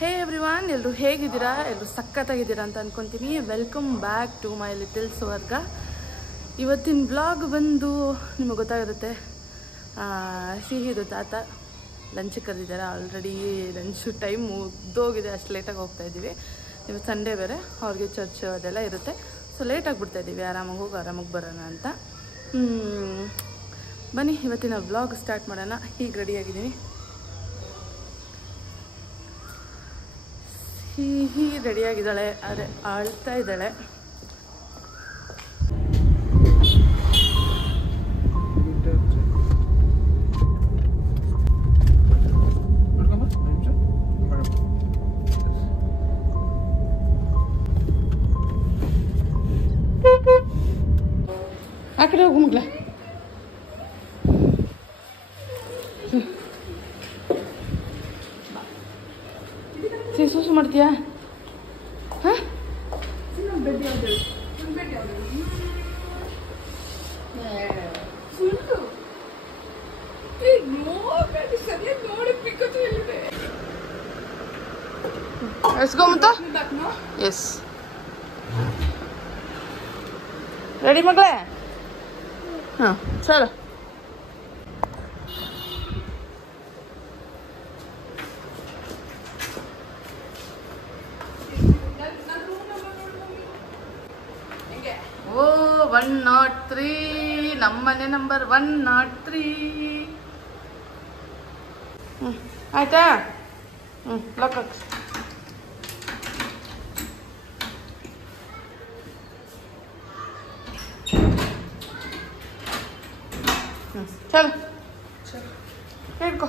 ಹೇ everyone, ಎಲ್ಲರೂ ಹೇಗಿದ್ದೀರಾ? ಎಲ್ಲರೂ ಸಖತ್ತಾಗಿದ್ದೀರಾ ಅಂತ ಅಂದ್ಕೊತೀನಿ. Welcome back to my little ಸ್ವರ್ಗ. ಇವತ್ತಿನ ಬ್ಲಾಗ್ ಬಂದು ನಿಮಗೆ ಗೊತ್ತಾಗಿರುತ್ತೆ. ಸಿಹಿದು ತಾತ ಲಂಚಿಗೆ ಕರೆದಿದ್ದಾರೆ. ಆಲ್ರೆಡಿ ಲಂಚು ಟೈಮ್ ಮುಗ್ದೋಗಿದೆ, ಅಷ್ಟು ಲೇಟಾಗಿ ಹೋಗ್ತಾ ಇದ್ದೀವಿ. ಇವತ್ತು ಸಂಡೇ ಬೇರೆ, ಅವ್ರಿಗೆ ಚರ್ಚ್ ಅದೆಲ್ಲ ಇರುತ್ತೆ. ಸೊ ಲೇಟಾಗಿ ಬಿಡ್ತಾ ಇದ್ದೀವಿ, ಆರಾಮಾಗಿ ಹೋಗಿ ಆರಾಮಾಗಿ ಬರೋಣ ಅಂತ. ಬನ್ನಿ ಇವತ್ತಿನ ಬ್ಲಾಗ್ ಸ್ಟಾರ್ಟ್ ಮಾಡೋಣ. ಹೀಗೆ ರೆಡಿಯಾಗಿದ್ದೀನಿ. ಸಿಹಿ ರೆಡಿಯಾಗಿದ್ದಾಳೆ, ಅದೇ ಆಳ್ತಾ ಇದ್ದಾಳೆ. ಆ ಕಡೆ ಹೋಗು ಮಗ್ಲ. ಸೂಸು ಮಾಡ್ತೀಯಾ? ಹಾಂ ಎಸ್ಕೊಂಬತ್ತ. ಎಸ್ ರೆಡಿ ಮಗಳೇ? ಹಾಂ ಸರ್. ಓ 103, ನಮ್ಮನೆ ನಂಬರ್ 103. ಆಯ್ತಾ? ಲಾಕ್ ಹಾಕ್ಸಿ. ಚಲೋ ಹೇಳ್ಕೊ.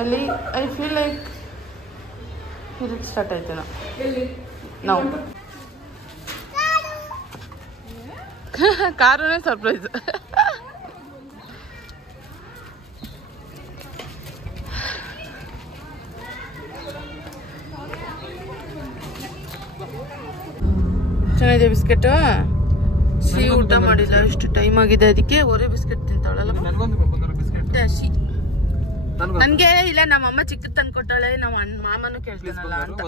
ಅಲ್ಲಿ ಐ ಫೀಲ್ ಲೈಕ್ ಇದು ಸ್ಟಾರ್ಟ್ ಆಯ್ತು. ನಾವು ಕಾರನೇ ಸರ್ಪ್ರೈಸ್. ಚೆನ್ನಾಗಿದೆ ಬಿಸ್ಕೆಟ್. ಸಿಹಿ ಊಟ ಮಾಡಿಲ್ಲ, ಎಷ್ಟು ಟೈಮ್ ಆಗಿದೆ ಅದಕ್ಕೆ. ಒರೆ ಬಿಸ್ಕೆಟ್ ತಿಂತಾಳಲ್ಲ ಹಸಿ. ನನ್ಗೆ ಇಲ್ಲ, ನಮ್ಮಮ್ಮ ಚಿಕ್ಕದ್ ತಂದ್ಕೊಟ್ಟಾಳೆ, ನಮ್ಮ ಮಾಮನು ಕೇಳ್ತಾನಲ್ಲ ಅಂತ.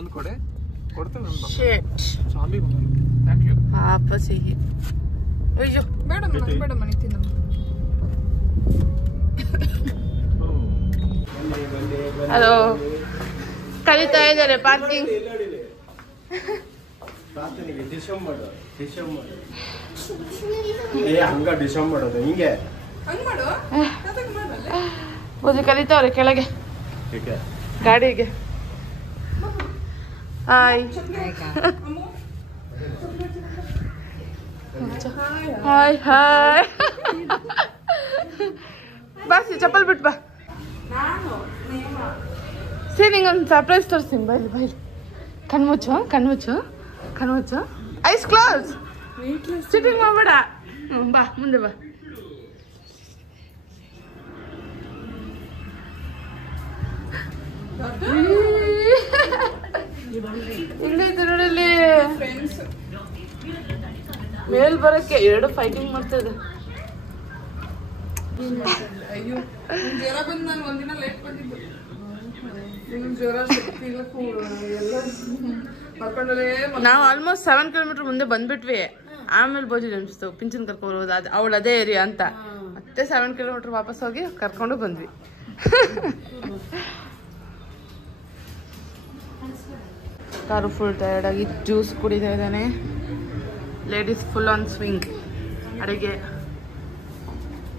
ಪಾಪ ಸಿಹಿ. ಅಯ್ಯೋ ಹಲೋ, ಕಲಿತಾ ಇದ್ದಾರೆ ಪಾರ್ಕಿಂಗ್. ಬೂದಿ ಕಲಿತಾವ್ರೆ ಕೆಳಗೆ ಗಾಡಿಗೆ. Hi hi hi. ಬಾ ಸಿ, ಚಪ್ಪಲ್ ಬಿಟ್ಟು ಬಾ. ಸರಿ, ನಿಂಗೊಂದು ಸರ್ಪ್ರೈಸ್ ತೋರಿಸ್ತೀನಿ. ಬೈಲಿ ಬೈಲಿ. ಕಣ್ಮುಚ್ಚು ಕಣ್ಮುಚ್ಚು ಕಣ್ಮುಚ್ಚು. Eyes close. ಸಿಟ್ಟಿಂಗ್ ಮಾಡಬೇಡ. ಬಾ ಮುಂದೆ ಬಾ. ಇಲ್ಲೈತೆ ನೋಡಲ್ಲಿ. ಮೇಲ್ ಬರಕ್ಕೆ ಎರಡು ಫೈಟಿಂಗ್ ಮಾಡ್ತದೆ. ನಾವು ಆಲ್ಮೋಸ್ಟ್ 7 ಕಿಲೋಮೀಟರ್ ಮುಂದೆ ಬಂದ್ಬಿಟ್ವಿ. ಆಮೇಲೆ ಬೋಜಿದ್ ಅನಿಸ್ತು ಪಿಂಚನ್ ಕರ್ಕೊಂಡ್ಬರ್ಬೋದು, ಅದು ಅವಳು ಅದೇ ಏರಿಯಾ ಅಂತ. ಮತ್ತೆ 7 ಕಿಲೋಮೀಟರ್ ವಾಪಸ್ ಹೋಗಿ ಕರ್ಕೊಂಡು ಬಂದ್ವಿ. ಕಾರು ಫುಲ್ ಟಯರ್ಡ್ ಆಗಿ ಜ್ಯೂಸ್ ಕುಡಿತಾ ಇದ್ದಾನೆ. Ladies full on swing. ಅಡುಗೆ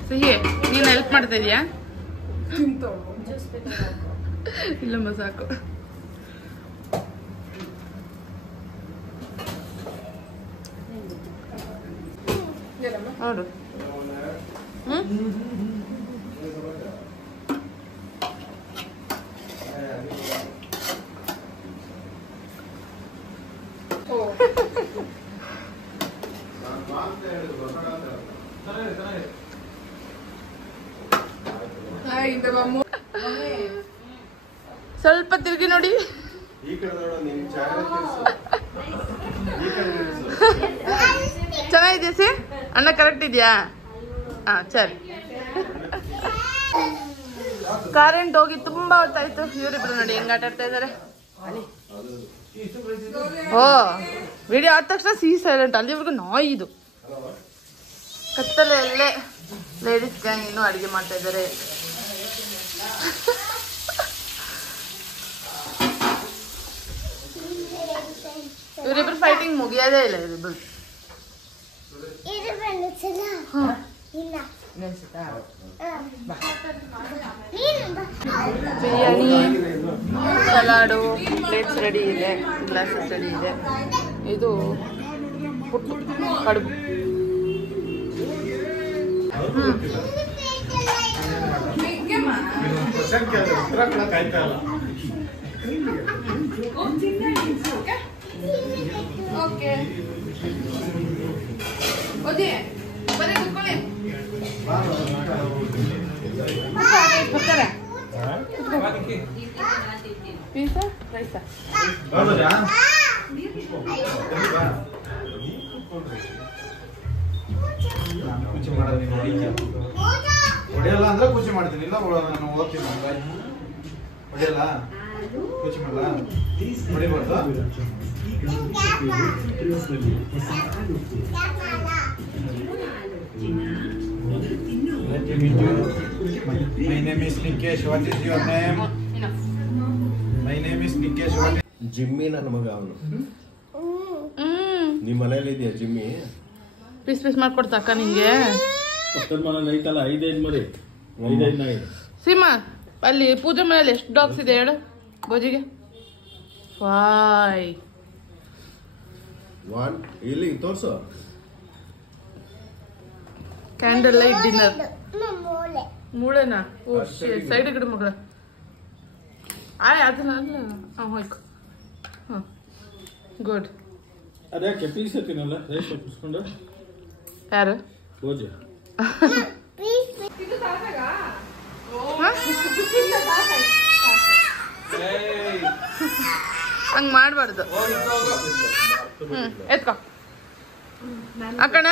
ಸಿಹಿ, ನೀನು ಹೆಲ್ಪ್ ಮಾಡ್ತಾ ಇದೀಯಾ? ಇಲ್ಲಮ್ಮ ಸಾಕು. ನೋಡು. ಸ್ವಲ್ಪ ತಿರುಗಿ ನೋಡಿ. ಚೆನ್ನಾಗಿದೆ ಸಿ? ಅಣ್ಣ ಕರೆಕ್ಟ್ ಇದೆಯಾ? ಹಾಂ ಸರಿ. ಕರೆಂಟ್ ಹೋಗಿ ತುಂಬಾ ಹೊತ್ತಾಯ್ತು. ಇವರಿಬ್ರು ನೋಡಿ ಹೆಂಗ್ ಆಟ ಆಡ್ತಾ ಇದಾರೆ. ಓ ವಿಡಿಯೋ ಆದ ತಕ್ಷಣ ಸೈಲೆಂಟ್. ಅಲ್ಲಿವರೆಗೂ ನಾಯಿ ಇದು. ಕತ್ತಲೆಯಲ್ಲೇ ಲೇಡೀಸ್ ಗ್ಯಾಂಗ್ ಇನ್ನೂ ಅಡಿಗೆ ಮಾಡ್ತಾ ಇದ್ದಾರೆ. ಇವರಿಬ್ರು ಫೈಟಿಂಗ್ ಮುಗಿಯೋದೇ ಇಲ್ಲ. ಇವರಿಬ್ರು ಬಿರಿಯಾನಿ, ಸಲಾಡು, ಪ್ಲೇಟ್ಸ್ ರೆಡಿ ಇದೆ, ಗ್ಲಾಸಸ್ ರೆಡಿ ಇದೆ. ಇದು ಕಡುಬು. ಪೀಸಾ ರೈಸಾ ಹೊಡೆಯಲ್ಲ ಅಂದ್ರೆ ಕುಚಿ ಮಾಡ್ತೀನಿ. ಇಲ್ಲ ನಾನು ಓದ್ತೀನಿ. ಹೊಡೆಯಲ್ಲ ಕುಚಿ ಮಾಡಲ್ಲ, ಹೊಡಿಬಾರ್ದು. My name is Nikesh. What is your name? My name is Nikesh. What? Jimmy ನನ್ನ ಮಗ ಅವನು. ನಿಮ್ಮ ಮನೇಲಿ ಇದೆಯಾ ಜಿಮ್ಮಿ? ಪೀಸ್ ಪೀಸ್ ಮಾಡ್ಕೊಡ್ತಾ ಅಕ್ಕ ನಿಂಗೆ? ಪಕ್ಕದ ಮನೇಲಿ ಐತಲ್ಲ 5 ಮರಿ, 5 ನಾಯಿ. ಸೀಮಾ ಅಲ್ಲಿ ಪೂಜೆ ಮನೇಲಿ ಎಷ್ಟು ಡಾಗ್ಸ್ ಇದೆ ಹೇಳು ಗೋಜಿಗೆ? 5. ಇಲ್ಲಿ ತೋರ್ಸು. Candle light dinner. ಮೂಳೆನಾ? ಓ ಸೈಡ್ ಗಿಡ ಮಗಳ. ಅದನ್ನ ಅಲ್ಲ ಹೋಯ್ಕು. ಹಾಂ ಗುಡ್. ಅದೇ ಪೀಸ್ ತಿನ್ನಲ್ಲ ರೇಷ್ ಕುಸ್ಕೊಂಡು. ಯಾರು? ಗೋಜಿ. ಹಂಗ್ ಮಾಡ್ಬಾರ್ದು. ಎತ್ಕೋ ಅಕ್ಕಣ.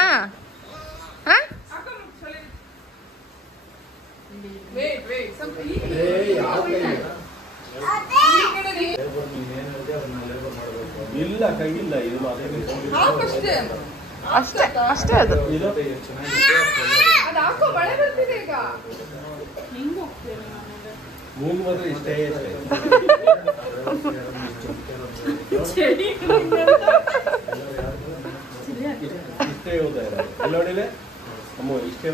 ಇಲ್ಲ ಕೈಗಿಲ್ಲ ಇದು ಅಷ್ಟೇ ಅಷ್ಟೇ. ಅದು ಮೂಗು ಮಾತ್ರ ಇಷ್ಟೇ ಇಷ್ಟೇ ಹೋದ ಎಲ್ಲ ನೋಡಿಲೆ ಅಮ್ಮ ಇಷ್ಟೇ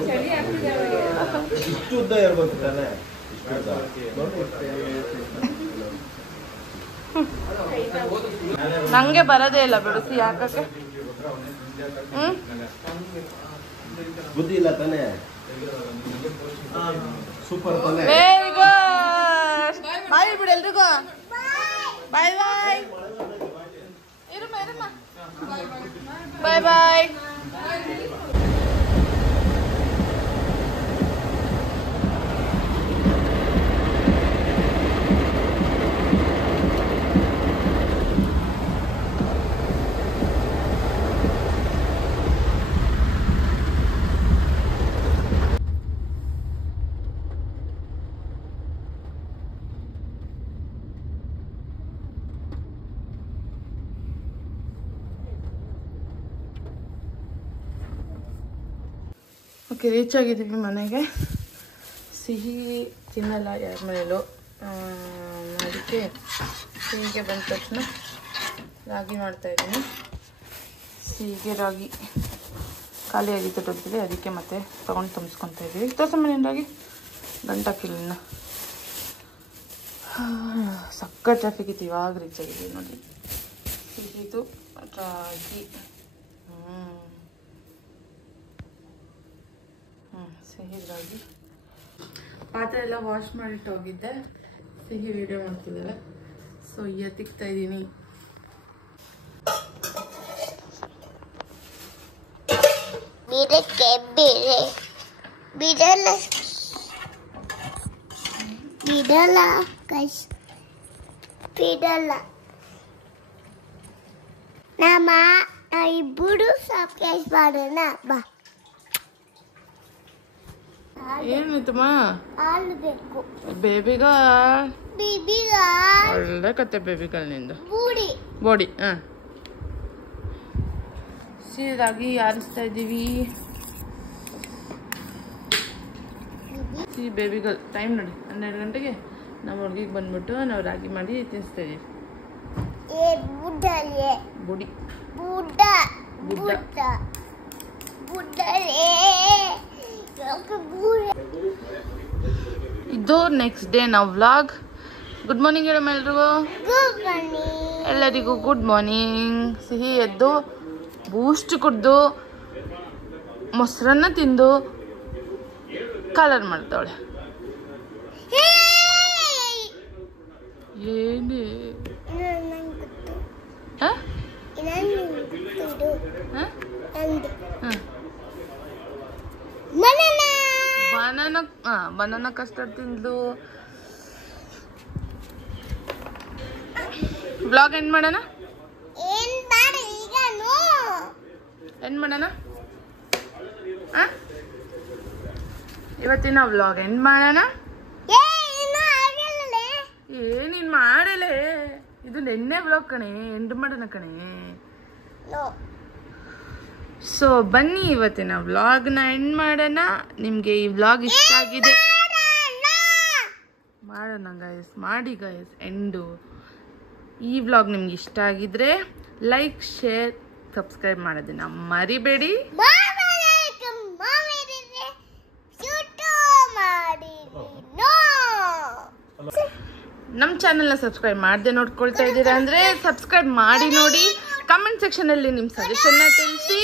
ಇಷ್ಟು ಉದ್ದ ಇರ್ಬೇಕು ತಾನೆ. ನಂಗೆ ಬರೋದೇ ಇಲ್ಲ ಬಿಡಿಸಿ ಯಾಕಕ್ಕೆ. ಬುದ್ಧಿ ಇಲ್ಲ ತಾನೆ. ಸೂಪರ್ ತಾನೆ. Very good. ಬಾಯ್ ಬಿಡು ಎಲ್ರಿಗೂ. ಬಾಯ್ ಬಾಯ್. ಇರಮ್ಮ ಇರಮ್ಮ. ಬಾಯ್ ಬಾಯ್. ಓಕೆ ರೀಚ್ ಆಗಿದ್ದೀವಿ ಮನೆಗೆ. ಸಿಹಿ ತಿನ್ನಲ್ಲ ಯಾರ ಮನೇಲೂ. ಅದಕ್ಕೆ ಸಿಹಿಗೆ ಬಂದ ತಕ್ಷಣ ರಾಗಿ ಮಾಡ್ತಾಯಿದ್ದೀನಿ. ಸಿಹಿಗೆ ರಾಗಿ ಖಾಲಿಯಾಗಿತ್ತು ಡಬ್ಬಲಿ, ಅದಕ್ಕೆ ಮತ್ತೆ ತೊಗೊಂಡು ತುಂಬಿಸ್ಕೊತಾ ಇದ್ದೀವಿ. ತೋರ್ಸಮ್ಮನೇನು ರಾಗಿ ಗಂಟಾಕಿಲ್ಲ. ಸಕ್ಕ ಟ್ರಾಫಿಕ್ ಇತ್ತು. ಇವಾಗ ರೀಚ್ ಆಗಿದ್ದೀವಿ ನೋಡಿ. ಸಿಹಿದು ರಾಗಿ. ಸಿಹಿಗಾಗಿ ಪಾತ್ರೆ ಎಲ್ಲ ವಾಶ್ ಮಾಡಿಟ್ಟು ಹೋಗಿದ್ದೆ. ಸಿಹಿ ವಿಡಿಯೋ ಮಾಡ್ತಿದ್ದಾರೆ. ಸೊ ತಿಕ್ತಾ ಇದ್ದೀನಿ. ಇಬ್ಬರು ಸಬ್ಸ್ಕ್ರೈಬ್ ಮಾಡೋಣ ಬಾ. ಏನಾಯ್ತಮ್ಮ? ಹಾಲು ಬೇಕು. ಬೇಬಿಗ ಬೇಬಿಗ ಒಳ್ಳೆ ಕತೆ ಬೇಬಿಗಳು ನಿಂದು. ಬೂಡಿ ಬಾಡಿ ಸೀರಾಗಿ ಆರಿಸ್ತಾ ಇದ್ದೀವಿ. ಬೇಬಿಗಳು ಟೈಮ್ ನೋಡಿ 12 ಗಂಟೆಗೆ ನಮ್ಮ ಹುಡುಗಿಗೆ ಬಂದ್ಬಿಟ್ಟು ನಾವು ರಾಗಿ ಮಾಡಿ ತಿನ್ನಿಸ್ತಾ ಇದೀವಿ. ಬುಡಿ ಬುಡ್ಡ ಇದು ನೆಕ್ಸ್ಟ್ ಡೇ ನಾವು ವ್ಲಾಗ್. ಗುಡ್ ಮಾರ್ನಿಂಗ್ ಹೇಳಮ್ಮ ಎಲ್ರಿಗೂ. ಎಲ್ಲರಿಗೂ ಗುಡ್ ಮಾರ್ನಿಂಗ್. ಸಿಹಿ ಎದ್ದು ಬೂಸ್ಟ್ ಕುಡ್ದು ಮೊಸರನ್ನ ತಿಂದು ಕಲರ್ ಮಾಡ್ತಾವಳೆ. ಏನೇ ಬನಾನಾ ಕಸ್ಟರ್ಡ್ ತಿಂದು ವ್ಲಾಗ್ ಎಂಡ್ ಮಾಡೋಣ. ಇವತ್ತಿನ ವ್ಲಾಗ್ ಎಂಡ್ ಮಾಡೋಣ. ಏನಿನ್ ಮಾಡಲೇ, ಇದು ನೆನ್ನೆ ವ್ಲಾಗ್ ಕಣೆ, ಎಂಡ್ ಮಾಡೋಣ ಕಣೆ. ಸೊ ಬನ್ನಿ ಇವತ್ತಿನ ವ್ಲಾಗ್ನ ಎಂಡ್ ಮಾಡೋಣ. ನಿಮಗೆ ಈ ವ್ಲಾಗ್ ಇಷ್ಟ ಆಗಿದೆ ಮಾಡೋಣ ಗೈಸ್, ಮಾಡಿ ಗೈಸ್ ಎಂಡು. ಈ ವ್ಲಾಗ್ ನಿಮ್ಗೆ ಇಷ್ಟ ಆಗಿದ್ರೆ ಲೈಕ್, ಶೇರ್, ಸಬ್ಸ್ಕ್ರೈಬ್ ಮಾಡೋದನ್ನ ಮರಿಬೇಡಿ. ನಮ್ಮ ಚಾನೆಲ್ನ ಸಬ್ಸ್ಕ್ರೈಬ್ ಮಾಡದೆ ನೋಡ್ಕೊಳ್ತಾ ಇದ್ದೀರಾ ಅಂದರೆ ಸಬ್ಸ್ಕ್ರೈಬ್ ಮಾಡಿ ನೋಡಿ. ಕಮೆಂಟ್ ಸೆಕ್ಷನಲ್ಲಿ ನಿಮ್ಮ ಸಜೆಷನ್ನ ತಿಳಿಸಿ.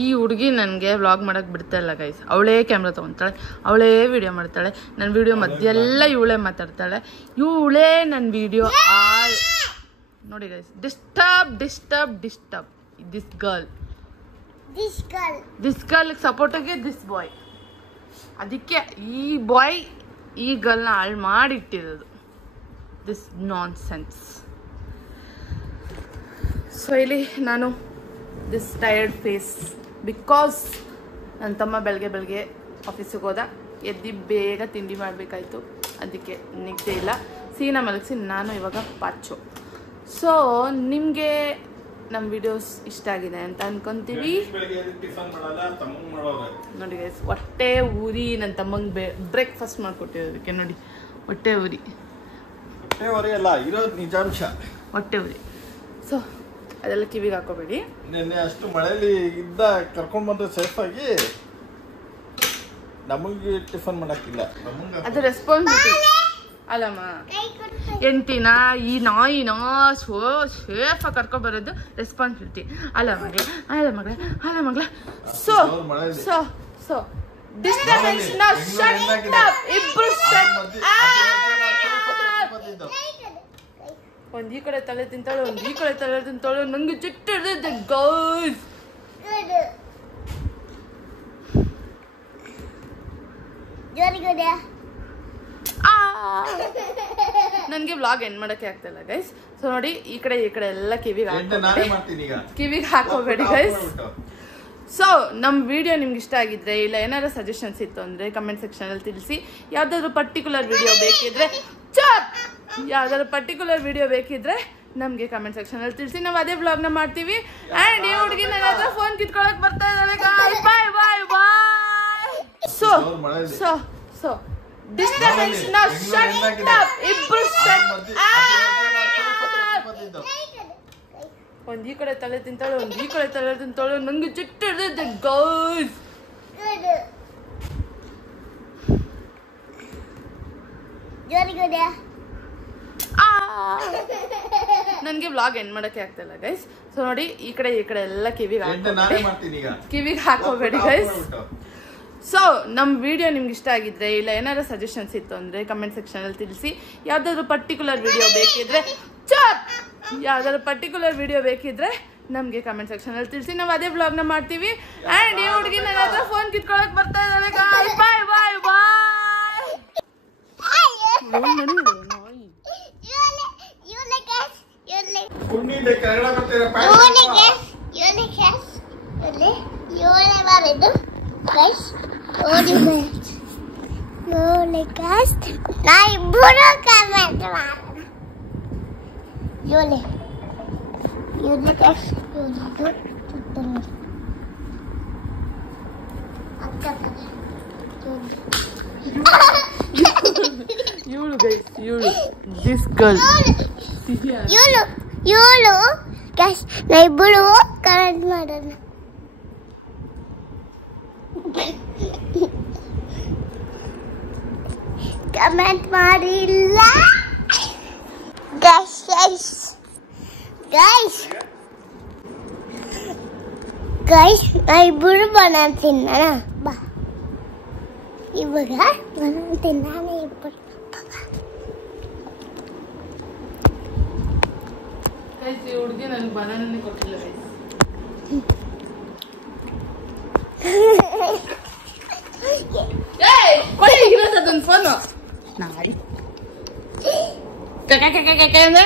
ಈ ಹುಡುಗಿ ನನಗೆ ವ್ಲಾಗ್ ಮಾಡೋಕ್ಕೆ ಬಿಡ್ತಾ ಇಲ್ಲ ಗೈಸ್. ಅವಳೇ ಕ್ಯಾಮ್ರಾ ತೊಗೊತಾಳೆ, ಅವಳೇ ವಿಡಿಯೋ ಮಾಡ್ತಾಳೆ. ನನ್ನ ವಿಡಿಯೋ ಮಧ್ಯೆಲ್ಲ ಇವಳೇ ಮಾತಾಡ್ತಾಳೆ. ಇವಳೇ ನನ್ನ ವಿಡಿಯೋ ನೋಡಿ ಗೈಸ್. ಡಿಸ್ಟರ್ಬ್ ದಿಸ್ ಗರ್ಲ್ ಸಪೋರ್ಟಿಗೆ ದಿಸ್ ಬಾಯ್. ಅದಕ್ಕೆ ಈ ಬಾಯ್ ಈ ಗರ್ಲ್ನ ಹಾಳು ಮಾಡಿಟ್ಟಿರೋದು. This nonsense. ಸೊ ಇಲ್ಲಿ ನಾನು ದಿಸ್ ಟಯರ್ಡ್ ಫೇಸ್ ಬಿಕಾಸ್ ನನ್ನ ತಮ್ಮ ಬೆಳಗ್ಗೆ ಆಫೀಸಿಗೆ ಹೋದ. ಎದ್ದು ಬೇಗ ತಿಂಡಿ ಮಾಡಬೇಕಾಯ್ತು, ಅದಕ್ಕೆ ನಿದ್ದೆ ಇಲ್ಲ. ಸೀನ ಮಲಗಿಸಿ ನಾನು ಇವಾಗ ಪಾಚು. ಸೊ ನಿಮಗೆ ನಮ್ಮ ವಿಡಿಯೋಸ್ ಇಷ್ಟ ಆಗಿದೆ ಅಂತ ಅನ್ಕೊಂತೀವಿ. ನೋಡಿ ಗೈಸ್, ಹೊಟ್ಟೆ ಊರಿ ನನ್ನ ತಮ್ಮಂಗೆ ಬ್ರೇಕ್ಫಾಸ್ಟ್ ಮಾಡಿಕೊಟ್ಟಿರೋದಕ್ಕೆ ನೋಡಿ ಹೊಟ್ಟೆ ಊರಿ ಅಲ್ಲ ಇರೋದು ನಿಜಾಂಶ. ಹೊಟ್ಟೆ ಊರಿ. ಸೊ ಅದೆಲ್ಲ ಕಿವಿಗೆ ಹಾಕೋಬೇಡಿ. ನಿನ್ನೆ ಅಷ್ಟು ಮಳೆಯಲ್ಲಿ ಇದ್ದ ಕರ್ಕೊಂಡ್ ಬಂದ್ರೆ ಸೇಫ್ ಆಗಿ ನಮಗೆ ಟಿಫನ್ ಮಾಡಕ್ಕಿಲ್ಲ. ಅದು ರೆಸ್ಪಾನ್ಸಿಬಿಲಿಟಿ ಅಲ್ಲಮ್ಮ. ಎಂಟಿನ ಈ ನಾಯಿನ ಸೇಫ್ ಆಗಿ ಕರ್ಕೊಂಡ್ ಬರೋದು ರೆಸ್ಪಾನ್ಸಿಬಿಲಿಟಿ ಅಲ್ಲ ಮಗಳೇ. ಸೊ ಡಿಸ್ಟರ್ಬೆನ್ಸ್ ನ ಶಟ್ ಅಪ್. ಇಬ್ರು ಒಂದ್ ಈ ಕಡೆ ತಲೆ ತಿಂತಾಳೆ, ಒಂದ್ ಈ ಕಡೆ ತಲೆ ತಿಂತಾಳೆ. ನಂಗೆ ಚಿಟ್ಟು ಹಿಡಿದಿದೆ ಗೈಸ್. ನನಗೆ ವ್ಲಾಗ್ ಎಂಡ್ ಮಾಡಕ್ಕೆ ಆಗ್ತಿಲ್ಲ ಗೈಸ್. ಸೊ ನೋಡಿ ಈ ಕಡೆ ಎಲ್ಲ ಕಿವಿಗೆ ಹಾಕೋಬೇಡಿ ಗೈಸ್. ಸೊ ನಮ್ಮ ವಿಡಿಯೋ ನಿಮ್ಗೆ ಇಷ್ಟ ಆಗಿದ್ರೆ ಇಲ್ಲ ಏನಾದ್ರು ಸಜೆಷನ್ಸ್ ಇತ್ತು ಅಂದರೆ ಕಮೆಂಟ್ ಸೆಕ್ಷನಲ್ಲಿ ತಿಳಿಸಿ. ಯಾವುದಾದ್ರು ಪರ್ಟಿಕ್ಯುಲರ್ ವಿಡಿಯೋ ಬೇಕಿದ್ರೆ ನಮಗೆ ಕಮೆಂಟ್ ಸೆಕ್ಷನಲ್ಲಿ ತಿಳಿಸಿ. ನಾವು ಅದೇ ವ್ಲಾಗ್ನ ಮಾಡ್ತೀವಿ. ಆ್ಯಂಡ್ ಈ ಹುಡುಗಿ ನನ್ನ ಹತ್ರ ಫೋನ್ ಕಿತ್ಕೊಳಕ್ ಬರ್ತಾ ಇದ್ದಾಳೆ. ಬಾಯ್. ಸೊ ಡಿಸ್ಟರ್ಬೆನ್ಸ್ ನ ಶಟ್ ಅಪ್. ಇಬ್ರು ಒಂದ್ ಈ ಕಡೆ ತಲೆ ತಿಂತಾಳೆ, ಒಂದ್ ಈ ಕಡೆ ತಲೆ ತಿಂತಾಳೆ. ನಂಗೆ ಚಿಟ್ಟು ಹಿಡಿದಿದೆ ಗೈಸ್. ನನಗೆ ವ್ಲಾಗ್ ಎಂಡ್ ಮಾಡಕ್ಕೆ ಆಗ್ತಿಲ್ಲ ಗೈಸ್. ಸೊ ನೋಡಿ ಈ ಕಡೆ ಎಲ್ಲ ಕಿವಿಗೆ ಹಾಕೋಬೇಡಿ ಗೈಸ್. ಸೊ ನಮ್ಮ ವಿಡಿಯೋ ನಿಮ್ಗೆ ಇಷ್ಟ ಆಗಿದ್ರೆ ಇಲ್ಲ ಏನಾದ್ರು ಸಜೆಷನ್ಸ್ ಇತ್ತು ಅಂದರೆ ಕಮೆಂಟ್ ಸೆಕ್ಷನಲ್ಲಿ ತಿಳಿಸಿ. ಯಾವುದಾದ್ರು ಪರ್ಟಿಕ್ಯುಲರ್ ವಿಡಿಯೋ ಬೇಕಿದ್ರೆ ನಮಗೆ ಕಮೆಂಟ್ ಸೆಕ್ಷನಲ್ಲಿ ತಿಳಿಸಿ. ನಾವು ಅದೇ ವ್ಲಾಗ್ನ ಮಾಡ್ತೀವಿ. ಆ್ಯಂಡ್ ಈ ಹುಡುಗಿ ನನ್ನ ಹತ್ರ ಫೋನ್ ಕಿತ್ಕೊಳಕ್ ಬರ್ತಾ ಇದ್ದಾಳೆ. ಬಾಯ್. ಕುಂಡಿಂದ ಕೆಳಗಡೆ ಬರ್ತೀರಾ ಯೋಳೆ ಬರೋದು ಗೈಸ್ ಓಡಿ ಯೋಳೆ ಗೈಸ್ ನಾ ಇಬ್ಬರು ಕಮೆಂಟ್ ಮಾಡೋಣ ಯೋಳೆ ಯೋಳೆ ಗೈಸ್ ಯೋಳೆ ಇವಳು ಗೈಸ್ ಇವಳು ದಿಸ್ ಗರ್ಲ್ ಯೋಳು ಗೈಸ್ ನಾ ಇಬ್ಬರು ಕಮೆಂಟ್ ಮಾಡೋಣ ಕಮೆಂಟ್ ಮಾಡಿಲ್ಲ ಗೈಸ್ ಗೈಸ್ ಗೈಸ್ ಗೈಸ್ ನಾ ಇಬ್ಬರು ಬನಾನ ತಿನ್ನೋಣ ಬಾ ಇವಾಗ ಬನಾನ ತಿನ್ನೋಣ ಇಬ್ಬರು ಗೈಸ್ ಈ ಹುಡುಗಿ ನನಗೆ ಬನಾನನೇ ಕೊಟ್ಟಿಲ್ಲ ಗೈಸ್ ಅದೊಂದು ಫೋನು ನಾಡಿ ಅಂದ್ರೆ